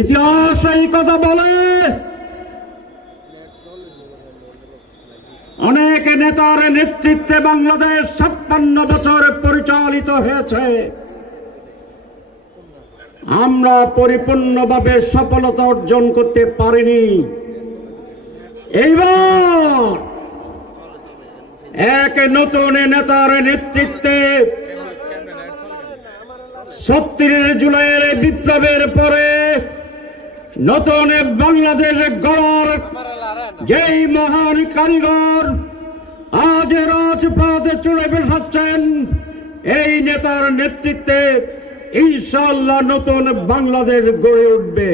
ইতিহাস এই কথা বলে। অনেক নেতার নেতৃত্বে বাংলাদেশ 56 বছর পরিচালিত হয়েছে। আমরা পরিপূর্ণভাবে সফলতা অর্জন করতে পারিনি। এইবার এক নতুন নেতার নেতৃত্বে ৩৬ জুলাইয়ের বিপ্লবের পরে নতুন বাংলাদেশ গড়ার যেই মহান কারিগর আজ রাজপথে চড়ে বসাচ্ছেন, এই নেতার নেতৃত্বে ইনশাআল্লাহ নতুন বাংলাদেশ গড়ে উঠবে।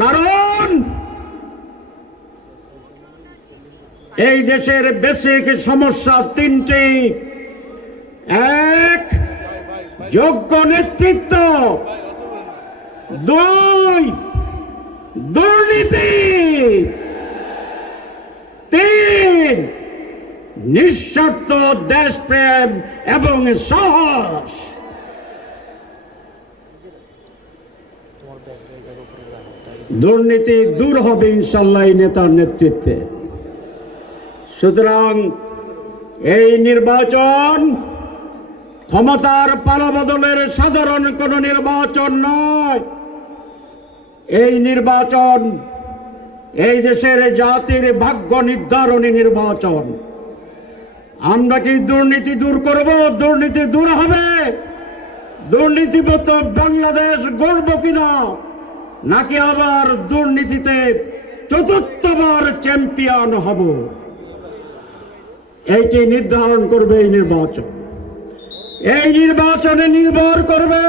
কারণ এই দেশের বেসিক সমস্যা তিনটি: এক, যোগ্য নেতৃত্ব; দুই, দুর্নীতি; তিন, নিঃস্বার্থ দেশপ্রেম এবং সাহস। দুর্নীতি দূর হবে ইনশাআল্লাহ এই নেতার নেতৃত্বে। সুতরাং এই নির্বাচন ক্ষমতার পালাবদলের সাধারণ কোন নির্বাচন নয়। এই নির্বাচন এই দেশের জাতির ভাগ্য নির্ধারণী নির্বাচন। আমরা কি দুর্নীতি দূর করব? দুর্নীতি দূর হবে। দুর্নীতিমুক্ত বাংলাদেশ গড়ব কিনা, নাকি আবার দুর্নীতিতে চতুর্থবার চ্যাম্পিয়ন হব, এইটি নির্ধারণ করবে এই নির্বাচন। এই নির্বাচনে নির্ভর করবে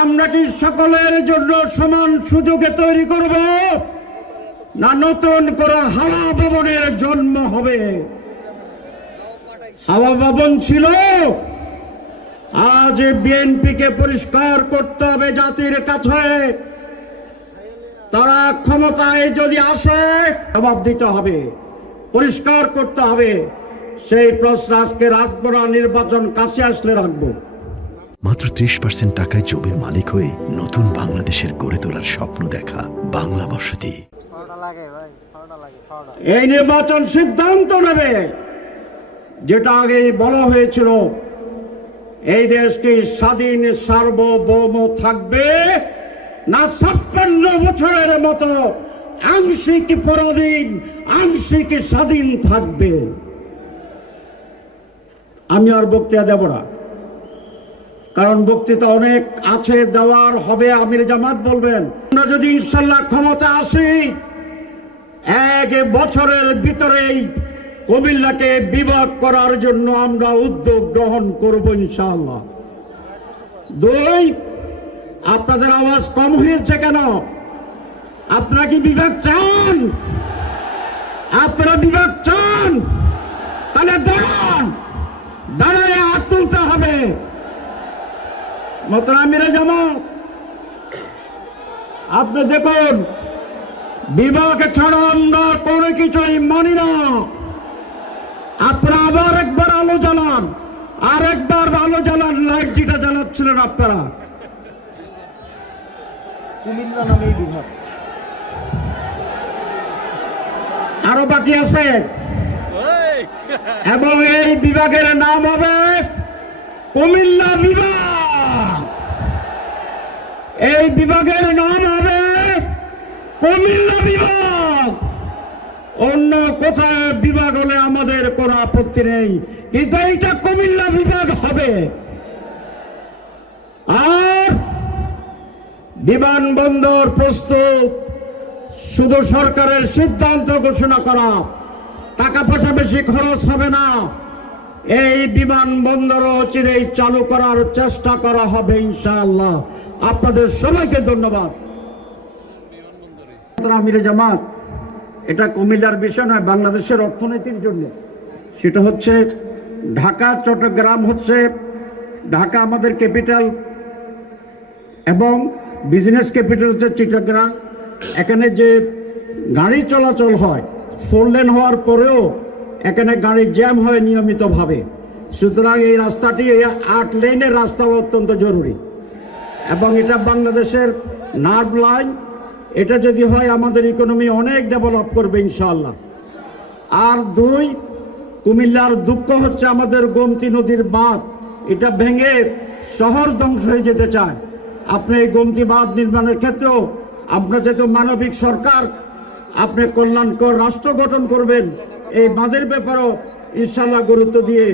আমরা কি সকলের জন্য সমান সুযোগে তৈরি করব, না নতুন করে হাওয়া ভবনের জন্ম হবে। হাওয়া ভবন ছিল, আজ বিএনপিকে পরিষ্কার করতে হবে জাতির কাছে। তারা ক্ষমতায় যদি আসে জবাব দিতে হবে, পরিষ্কার করতে হবে। সেই প্রশ্ন আজকে রাখবো না, নির্বাচন কাছে আসলে রাখবো। মাত্র 30% টাকায় জমির মালিক হয়ে নতুন বাংলাদেশের গড়ে তোলার স্বপ্ন দেখা বাংলা বসতি। এই নির্বাচন সিদ্ধান্ত নেবে, যেটা আগে বলা হয়েছিল, এই দেশ কি স্বাধীন সার্বভৌম থাকবে, না 56 বছরের মতো আংশিক পরাধীন আংশিক স্বাধীন থাকবে। আমি আর বক্তৃতা দেব না, কারণ বক্তৃতা অনেক আছে, দেওয়ার হবে। আমির জামাত বলবেন, আমরা যদি ইনশাল্লাহ ক্ষমতা আসি, 1 বছরের ভিতরেই কুমিল্লাকে বিভাগ করার জন্য আমরা উদ্যোগ গ্রহণ করব ইনশাআল্লাহ। 2, আপনাদের আওয়াজ কম হয়েছে কেন? আপনারা কি বিভাগ চান? আপনারা বিভাগ চান? তাহলে দাঁড়ান, দাঁড়ায় হাত তুলতে হবে। মোহতারামিরা জামাত, আপনি দেখুন, বিভাগ ছাড়া আমরা কোনো কিছুই মানি না। আপনারা আবার একবার আলো জ্বালান, আর একবার আলো জ্বালান। লাইট যেটা জ্বালাচ্ছিলেন আপনারা, কুমিল্লা নামে বিভাগ আরো বাকি আছে, এবং এই বিভাগের নাম হবে কুমিল্লা বিভাগ। এই বিভাগের নাম হবে কুমিল্লা বিভাগ। অন্য কোথায় বিভাগ হলে আমাদের কোনো আপত্তি নেই, কিন্তু এইটা কুমিল্লা বিভাগ হবে। আর বিমানবন্দর প্রস্তুত, শুধু সরকারের সিদ্ধান্ত ঘোষণা করা, টাকা পয়সা বেশি খরচ হবে না। এই বিমানবন্দরও চিরেই চালু করার চেষ্টা করা হবে ইনশাআল্লাহ। আপনাদের সবাইকে ধন্যবাদ। আমির জামাত, এটা কুমিল্লার বিষয় নয়, বাংলাদেশের অর্থনীতির জন্য। সেটা হচ্ছে ঢাকা চট্টগ্রাম হচ্ছে, ঢাকা আমাদের ক্যাপিটাল এবং বিজনেস ক্যাপিটাল হচ্ছে চিটাগাং। এখানে যে গাড়ি চলাচল হয়, 4 লেন হওয়ার পরেও এখানে গাড়ি জ্যাম হয় নিয়মিতভাবে। সুতরাং এই রাস্তাটি 8 লেনের রাস্তা অত্যন্ত জরুরি। এবং এটা বাংলাদেশের নার্ভ লাইন। এটা যদি হয় আমাদের ইকোনমি অনেক ডেভেলপ করবে ইনশাআল্লাহ। আর দুই, কুমিল্লার দুঃখ হচ্ছে আমাদের গোমতী নদীর বাঁধ, এটা ভেঙে শহর ধ্বংস হয়ে যেতে চায়। আপনি এই গোমতী বাঁধ নির্মাণের ক্ষেত্রেও আপনার যেহেতু মানবিক সরকার, আপনি কল্যাণকর রাষ্ট্র গঠন করবেন, এই বাঁধের ব্যাপারেও ইনশাআল্লাহ গুরুত্ব দিয়ে